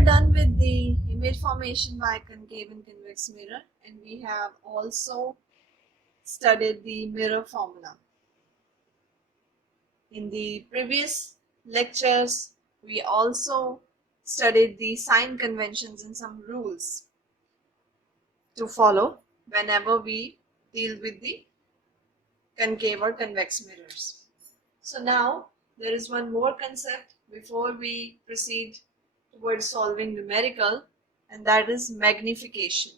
are done with the image formation by concave and convex mirror, and we have also studied the mirror formula. In the previous lectures, we also studied the sign conventions and some rules to follow whenever we deal with the concave or convex mirrors. So now there is one more concept before we proceed towards solving numerical, and that is magnification.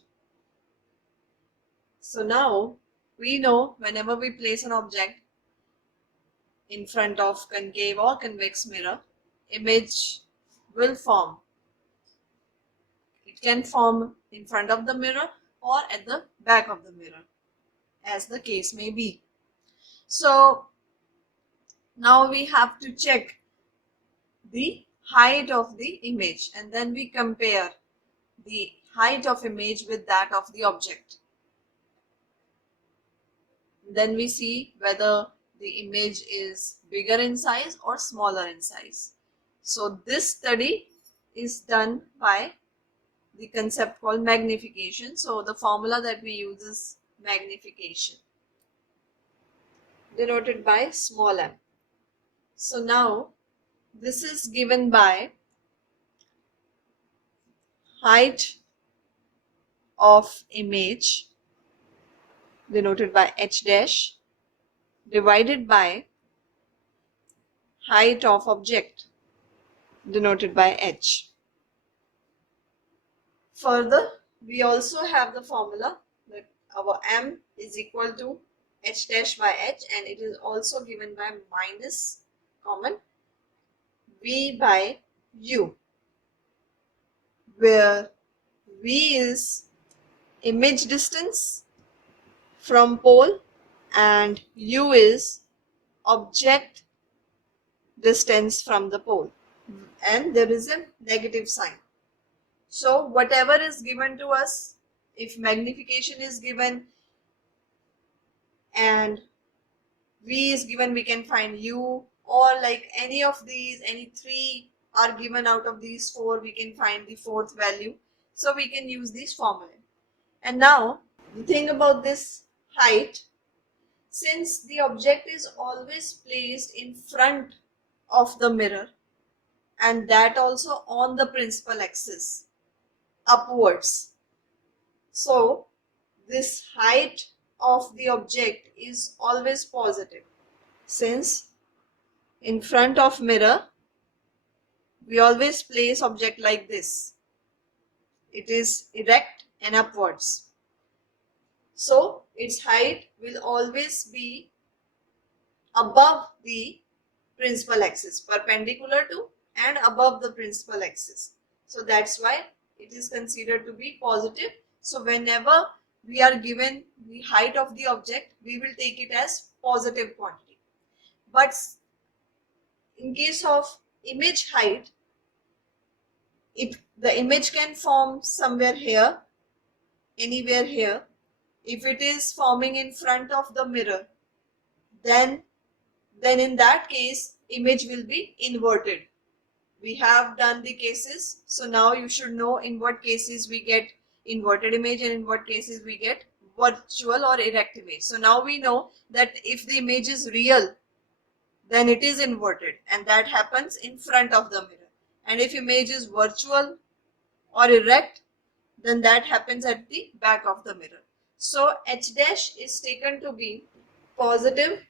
So now we know whenever we place an object in front of concave or convex mirror, image will form. It can form in front of the mirror or at the back of the mirror, as the case may be. So now we have to check the height of the image, and then we compare the height of image with that of the object. Then we see whether the image is bigger in size or smaller in size. So this study is done by the concept called magnification. So the formula that we use is magnification, denoted by small m. So now this is given by height of image, denoted by h dash, divided by height of object, denoted by h. Further, we also have the formula that our m is equal to h dash by h, and it is also given by minus common v by u, where v is image distance from pole and u is object distance from the pole, and there is a negative sign. So whatever is given to us, if magnification is given and v is given, we can find u, or like any of these, any three are given out of these four, we can find the fourth value. So we can use these formulae. And now the thing about this height, since the object is always placed in front of the mirror, and that also on the principal axis upwards, so this height of the object is always positive. Since in front of mirror we always place object like this, it is erect and upwards, so its height will always be above the principal axis, perpendicular to and above the principal axis. So that's why it is considered to be positive. So whenever we are given the height of the object, we will take it as positive quantity. But in case of image height, the image can form somewhere here, anywhere here. If it is forming in front of the mirror, then in that case image will be inverted. We have done the cases, so now you should know in what cases we get inverted image and in what cases we get virtual or erect image. So now we know that if the image is real, then it is inverted, and that happens in front of the mirror. And if image is virtual or erect, then that happens at the back of the mirror. So h dash is taken to be positive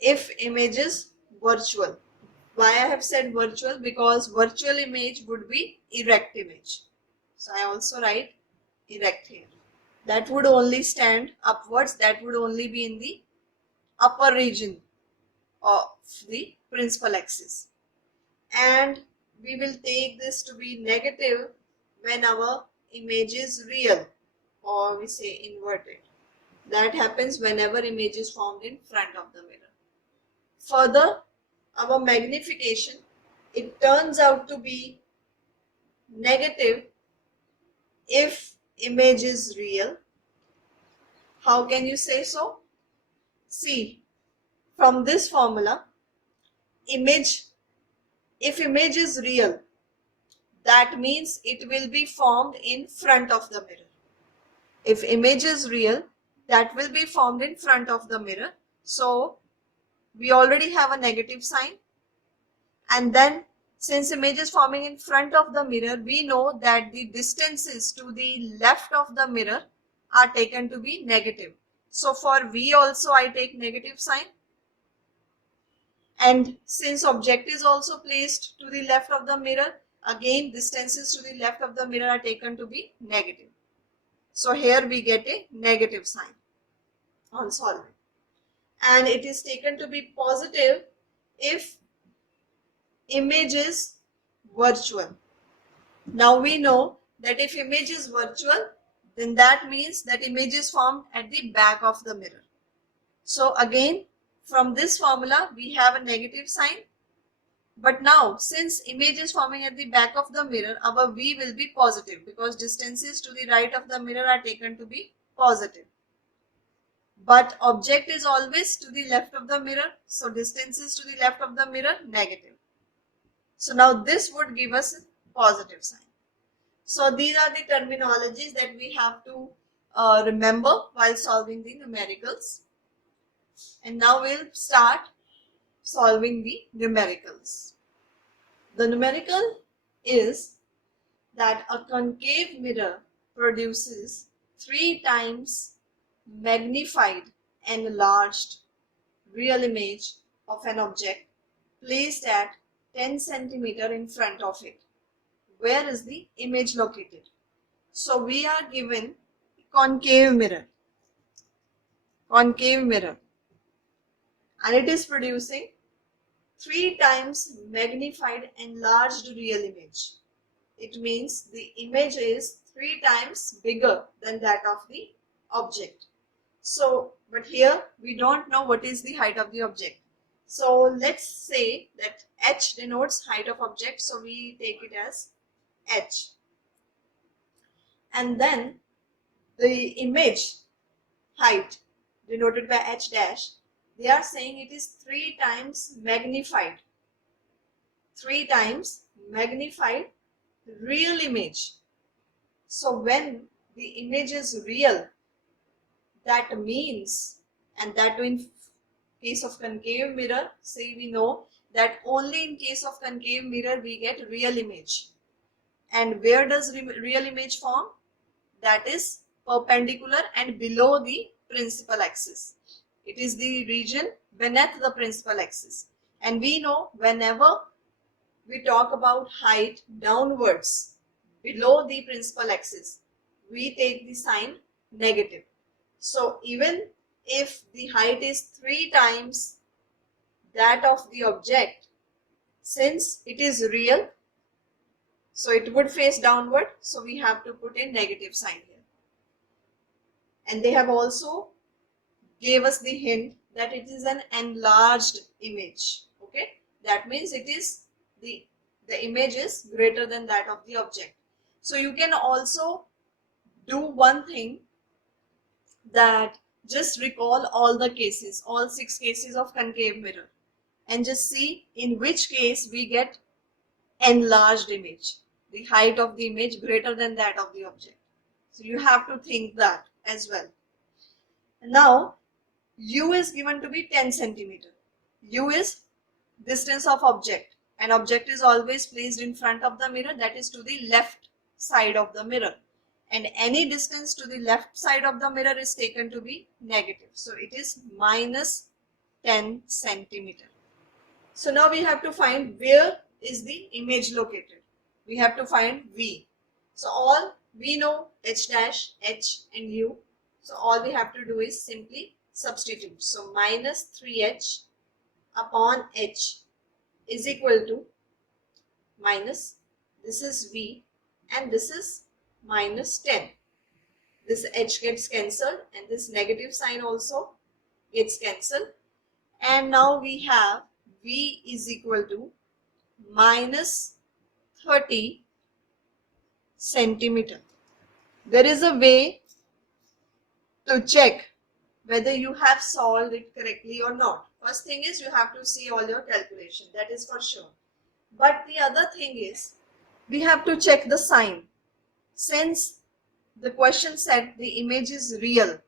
if image is virtual. Why I have said virtual? Because virtual image would be erect image. So I also write erect here. That would only stand upwards, that would only be in the upper region of the principal axis. And we will take this to be negative when our image is real, or we say inverted. That happens whenever image is formed in front of the mirror. Further, our magnification, it turns out to be negative if image is real. How can you say so? See, from this formula, if image is real, that means it will be formed in front of the mirror. If image is real, that will be formed in front of the mirror. So we already have a negative sign. And then since image is forming in front of the mirror, we know that the distances to the left of the mirror are taken to be negative. So for V also I take negative sign. And since object is also placed to the left of the mirror, again distances to the left of the mirror are taken to be negative. So here we get a negative sign on solving. And it is taken to be positive if image is virtual. Now we know that if image is virtual, then that means that image is formed at the back of the mirror. So again, from this formula, we have a negative sign. But now, since image is forming at the back of the mirror, our V will be positive because distances to the right of the mirror are taken to be positive. But object is always to the left of the mirror, so distances to the left of the mirror, negative. So now this would give us a positive sign. So these are the terminologies that we have to remember while solving the numericals. And now we'll start solving the numericals. The numerical is that a concave mirror produces 3 times magnified, enlarged real image of an object placed at 10 centimeter in front of it. Where is the image located? So we are given concave mirror, and it is producing 3 times magnified enlarged real image. It means the image is 3 times bigger than that of the object. So, but here we don't know what is the height of the object. So let's say that h denotes height of object. So we take it as h. And then the image height denoted by h dash, they are saying it is 3 times magnified. 3 times magnified real image. So when the image is real, that means, and that in case of concave mirror, say we know that only in case of concave mirror we get real image. And where does real image form? That is perpendicular and below the principal axis. It is the region beneath the principal axis. And we know whenever we talk about height downwards below the principal axis, we take the sign negative. So even if the height is 3 times that of the object, since it is real, so it would face downward, so we have to put a negative sign here. And they have also gave us the hint that it is an enlarged image. Okay, that means it is the image is greater than that of the object. So you can also do one thing, that just recall all the cases, all 6 cases of concave mirror, and just see in which case we get enlarged image, the height of the image greater than that of the object. So you have to think that as well. Now u is given to be 10 centimeter. U is distance of object, and object is always placed in front of the mirror, that is to the left side of the mirror. And any distance to the left side of the mirror is taken to be negative. So it is minus 10 centimeter. So now we have to find where is the image located. We have to find V. So all we know h dash, h and u. So all we have to do is simply substitute. So minus 3h upon h is equal to minus, this is V and this is minus 10. This h gets cancelled and this negative sign also gets cancelled. And now we have V is equal to minus 30 centimeter. There is a way to check whether you have solved it correctly or not. First thing is you have to see all your calculation, that is for sure. But the other thing is we have to check the sign. Since the question said the image is real,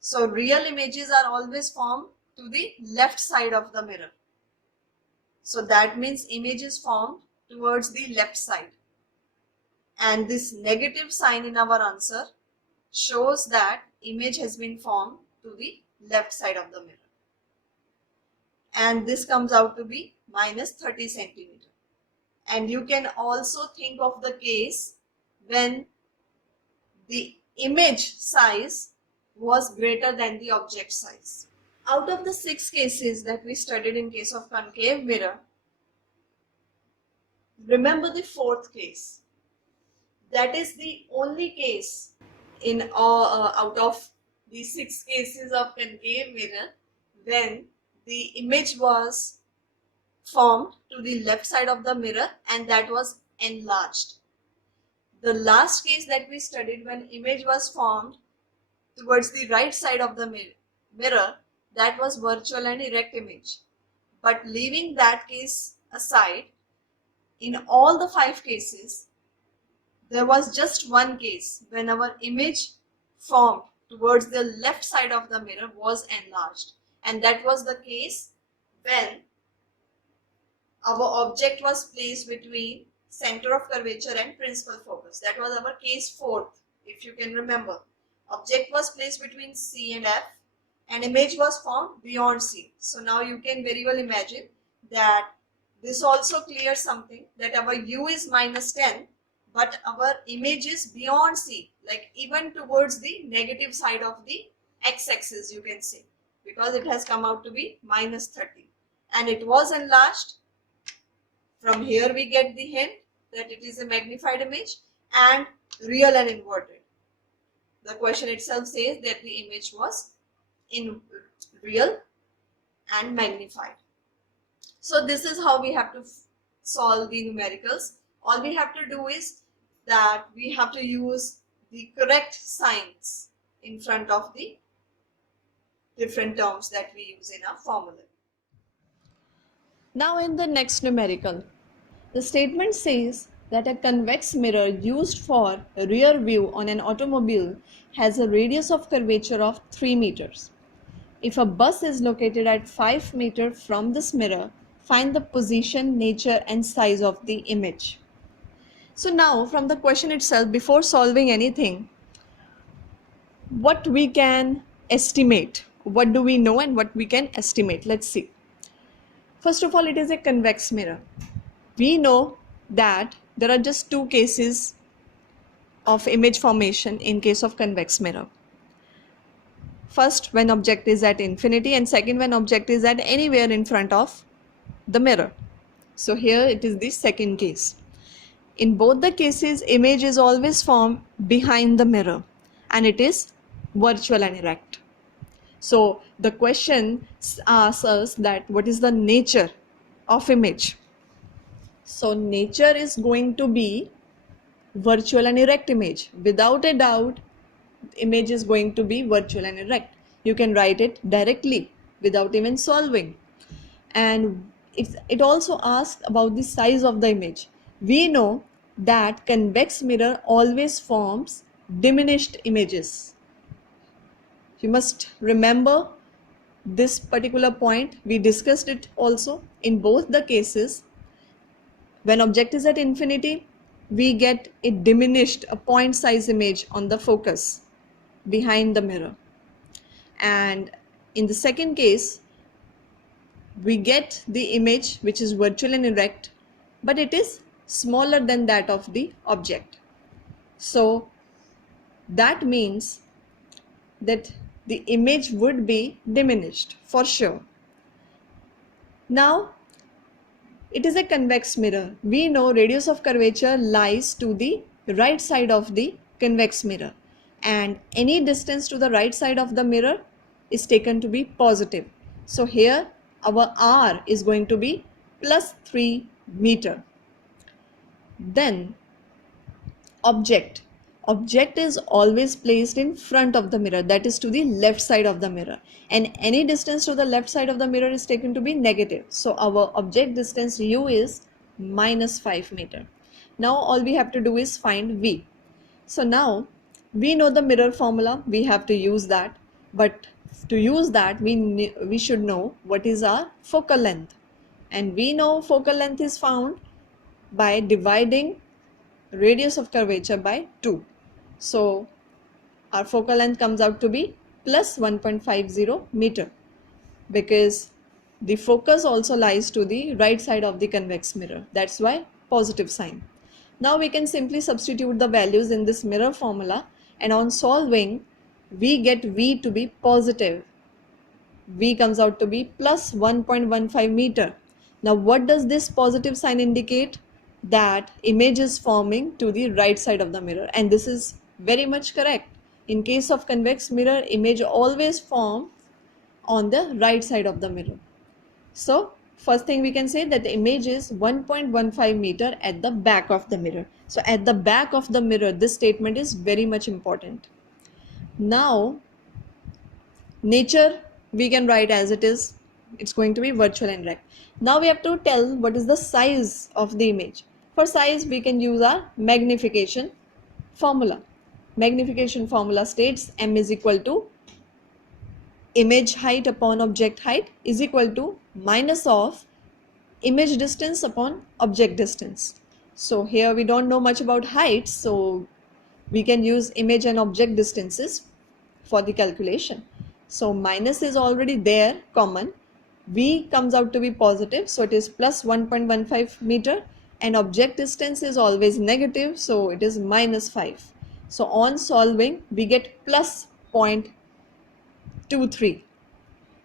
so real images are always formed to the left side of the mirror. So that means image is formed towards the left side. And this negative sign in our answer shows that image has been formed to the left side of the mirror. And this comes out to be minus 30 centimeter. And you can also think of the case when the image size was greater than the object size. Out of the 6 cases that we studied in case of concave mirror, remember the 4th case. That is the only case in out of the 6 cases of concave mirror when the image was formed to the left side of the mirror and that was enlarged. The last case that we studied when image was formed towards the right side of the mirror, that was virtual and erect image. But leaving that case aside, in all the 5 cases, there was just one case when our image formed towards the left side of the mirror was enlarged, and that was the case when our object was placed between center of curvature and principal focus. That was our case 4th, if you can remember. Object was placed between C and F and image was formed beyond C. So now you can very well imagine that this also clears something, that our U is minus 10, but our image is beyond C, like even towards the negative side of the x-axis, you can say, because it has come out to be minus 30 and it was enlarged. From here we get the hint that it is a magnified image and real and inverted. The question itself says that the image was in real and magnified. So this is how we have to solve the numericals. All we have to do is that we have to use the correct signs in front of the different terms that we use in our formula. Now in the next numerical, the statement says that a convex mirror used for rear view on an automobile has a radius of curvature of 3 meters. If a bus is located at 5 meters from this mirror, find the position, nature and size of the image. So now from the question itself, before solving anything, what we can estimate, what do we know and what we can estimate? Let's see. First of all, it is a convex mirror. We know that there are just 2 cases of image formation in case of convex mirror. First, when object is at infinity, and second, when object is at anywhere in front of the mirror. So here it is the second case. In both the cases, image is always formed behind the mirror and it is virtual and erect. So the question asks us that what is the nature of image? So nature is going to be virtual and erect image. Without a doubt, image is going to be virtual and erect. You can write it directly without even solving. And it also asks about the size of the image. We know that convex mirror always forms diminished images. You must remember this particular point. We discussed it also in both the cases. When object is at infinity, we get a diminished, a point size image on the focus behind the mirror. And in the second case, we get the image which is virtual and erect, but it is smaller than that of the object. So that means that the image would be diminished for sure. Now it is a convex mirror. We know radius of curvature lies to the right side of the convex mirror, and any distance to the right side of the mirror is taken to be positive. So here our R is going to be plus 3 meter. Then object is always placed in front of the mirror, that is to the left side of the mirror, and any distance to the left side of the mirror is taken to be negative. So our object distance U is minus 5 meter. Now all we have to do is find V. So now we know the mirror formula, we have to use that, but to use that we should know what is our focal length, and we know focal length is found by dividing radius of curvature by 2. So our focal length comes out to be plus 1.50 meter, because the focus also lies to the right side of the convex mirror. That's why positive sign. Now we can simply substitute the values in this mirror formula, and on solving we get V to be positive. V comes out to be plus 1.15 meter. Now what does this positive sign indicate? That image is forming to the right side of the mirror, and this is very much correct. In case of convex mirror, image always form on the right side of the mirror. So first thing we can say that the image is 1.15 meter at the back of the mirror. So at the back of the mirror, this statement is very much important. Now nature we can write as it is. It's going to be virtual and rect. Now we have to tell what is the size of the image. For size we can use our magnification formula. Magnification formula states m is equal to image height upon object height is equal to minus of image distance upon object distance. So here we don't know much about height, so we can use image and object distances for the calculation. So minus is already there, common. V comes out to be positive, so it is plus 1.15 meter, and object distance is always negative, so it is minus 5. So on solving we get plus 0.23,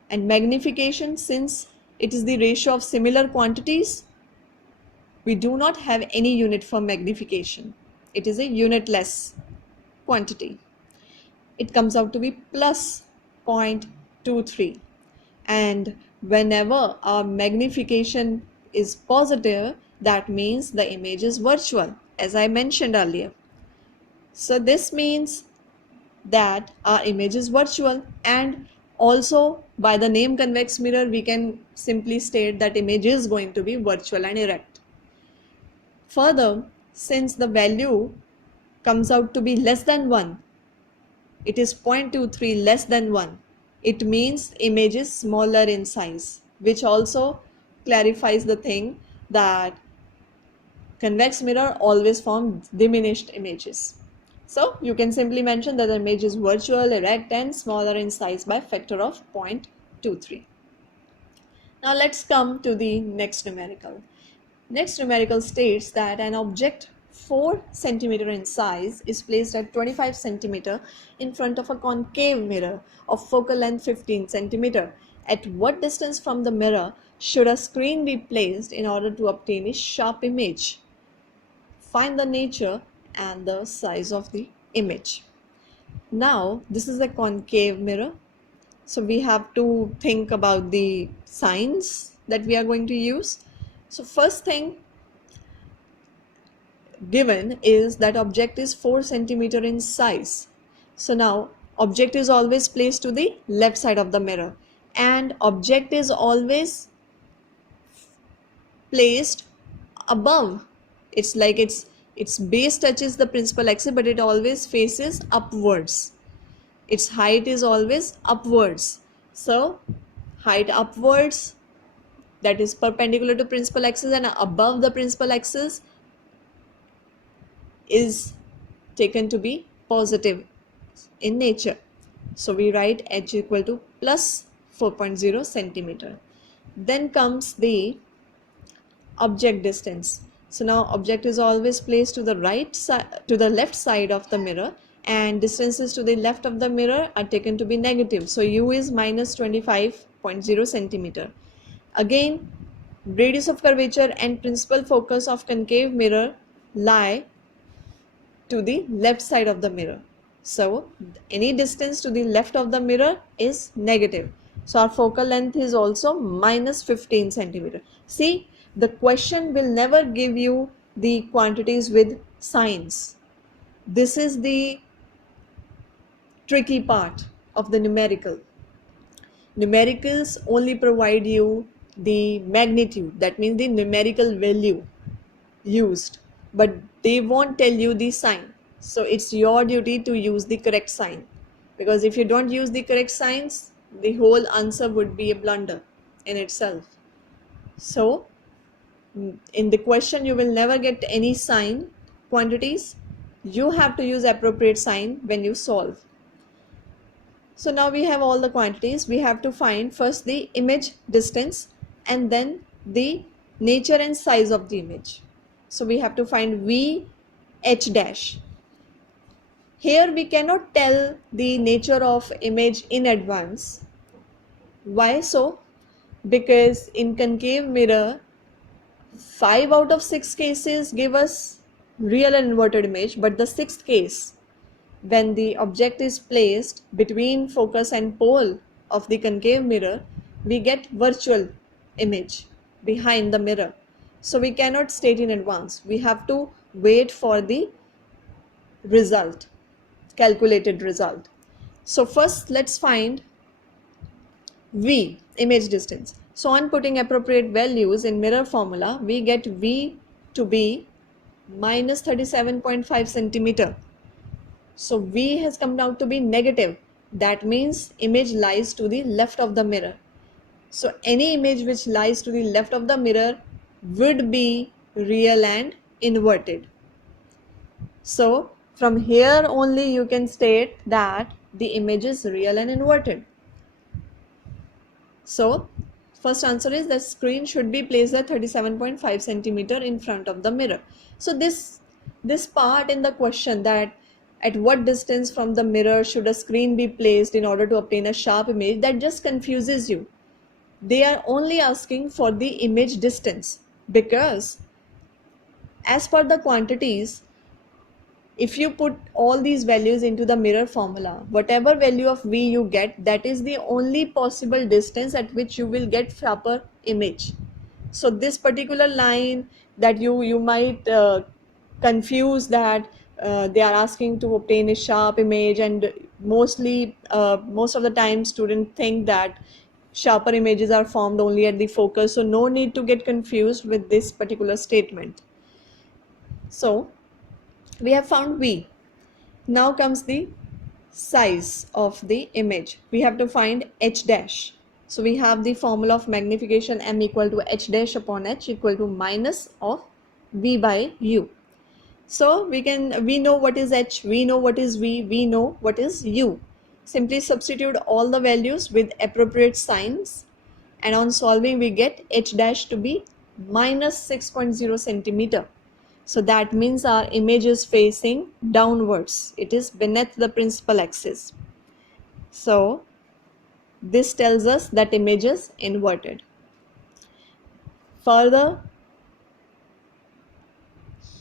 and magnification, since it is the ratio of similar quantities, we do not have any unit for magnification. It is a unitless quantity. It comes out to be plus 0.23, and whenever our magnification is positive, that means the image is virtual, as I mentioned earlier. So this means that our image is virtual, and also by the name convex mirror we can simply state that image is going to be virtual and erect. Further, since the value comes out to be less than 1, it is 0.23 less than 1, it means image is smaller in size, which also clarifies the thing that convex mirror always form diminished images. So you can simply mention that the image is virtual, erect and smaller in size by factor of 0.23. Now let's come to the next numerical. Next numerical states that an object 4 cm in size is placed at 25 cm in front of a concave mirror of focal length 15 cm. At what distance from the mirror should a screen be placed in order to obtain a sharp image? Find the nature and the size of the image. Now this is a concave mirror, so we have to think about the signs that we are going to use. So first thing given is that object is 4 cm in size. So now object is always placed to the left side of the mirror, and object is always placed above. It's like its base touches the principal axis, but it always faces upwards. Its height is always upwards. So height upwards, that is perpendicular to principal axis and above the principal axis, is taken to be positive in nature. So we write h equal to plus 4.0 centimeter. Then comes the object distance. So now object is always placed to the left side of the mirror, and distances to the left of the mirror are taken to be negative. So u is minus 25.0 centimeter. Again, radius of curvature and principal focus of concave mirror lie to the left side of the mirror. So any distance to the left of the mirror is negative. So our focal length is also minus 15 centimeter. See, the question will never give you the quantities with signs. This is the tricky part of the numerical. Numericals only provide you the magnitude, that means the numerical value used. but they won't tell you the sign. So it's your duty to use the correct sign, because if you don't use the correct signs, the whole answer would be a blunder in itself. So in the question you will never get any sign quantities. You have to use appropriate sign when you solve. So now we have all the quantities. We have to find first the image distance and then the nature and size of the image. So we have to find V H dash. Here we cannot tell the nature of image in advance. Why so? Because in concave mirror, 5 out of 6 cases give us real and inverted image, but the sixth case, when the object is placed between focus and pole of the concave mirror, we get virtual image behind the mirror. So we cannot state in advance. We have to wait for the result, calculated result. So first let's find V, image distance. So on putting appropriate values in mirror formula, we get V to be minus 37.5 centimeter. So V has come out to be negative. That means image lies to the left of the mirror. So any image which lies to the left of the mirror would be real and inverted. So from here only you can state that the image is real and inverted. So first answer is the screen should be placed at 37.5 centimeter in front of the mirror. So this part in the question, that at what distance from the mirror should a screen be placed in order to obtain a sharp image, that just confuses you. They are only asking for the image distance, because as per the quantities, if you put all these values into the mirror formula, whatever value of V you get, that is the only possible distance at which you will get sharper image. So this particular line that you might confuse, that they are asking to obtain a sharp image, and most of the time students think that sharper images are formed only at the focus. So no need to get confused with this particular statement. So we have found V. Now comes the size of the image. We have to find H dash. So we have the formula of magnification M equal to H dash upon H equal to minus of V by U. So we know what is H, we know what is V, we know what is U. Simply substitute all the values with appropriate signs, and on solving we get H dash to be minus 6.0 centimeter. So that means our image is facing downwards. It is beneath the principal axis. So this tells us that image is inverted. Further,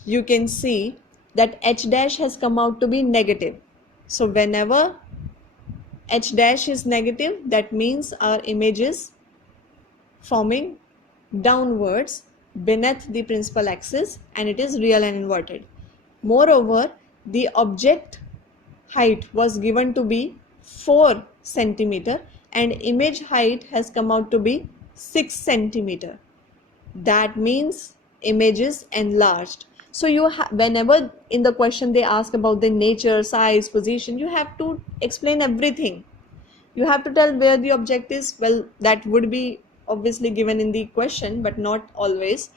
you can see that H dash has come out to be negative. So whenever H dash is negative, that means our image is forming downwards beneath the principal axis, and it is real and inverted. Moreover, the object height was given to be 4 centimeter and image height has come out to be 6 centimeter. That means image is enlarged. So whenever in the question they ask about the nature, size, position, you have to explain everything. You have to tell where the object is. Well, that would be obviously given in the question, but not always.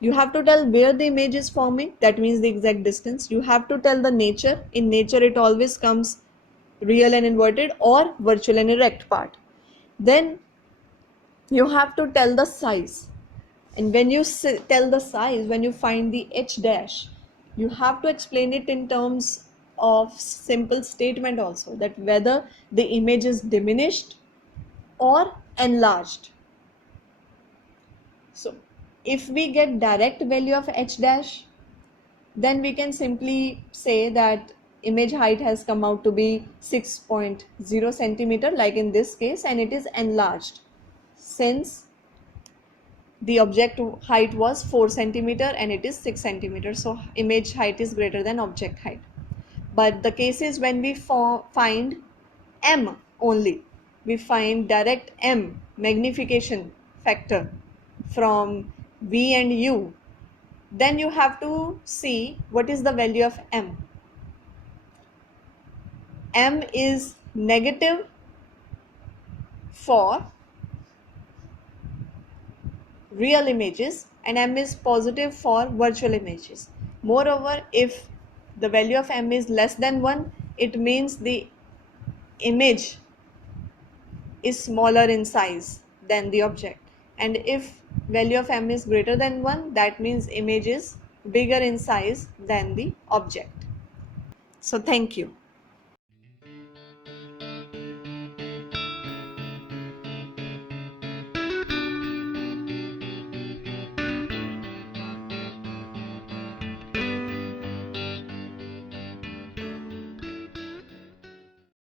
You have to tell where the image is forming, that means the exact distance. You have to tell the nature. In nature it always comes real and inverted or virtual and erect part. Then you have to tell the size, and when you tell the size, when you find the H dash, you have to explain it in terms of simple statement also, that whether the image is diminished or enlarged. So if we get direct value of H dash, then we can simply say that image height has come out to be 6.0 centimeter like in this case, and it is enlarged since the object height was 4 centimeter and it is 6 centimeter. So image height is greater than object height. But the cases when we find M only, we find direct M magnification factor from V and U, then you have to see what is the value of m. M is negative for real images and m is positive for virtual images. Moreover, if the value of m is less than 1, it means the image is smaller in size than the object, and if value of m is greater than 1, that means image is bigger in size than the object. So thank you.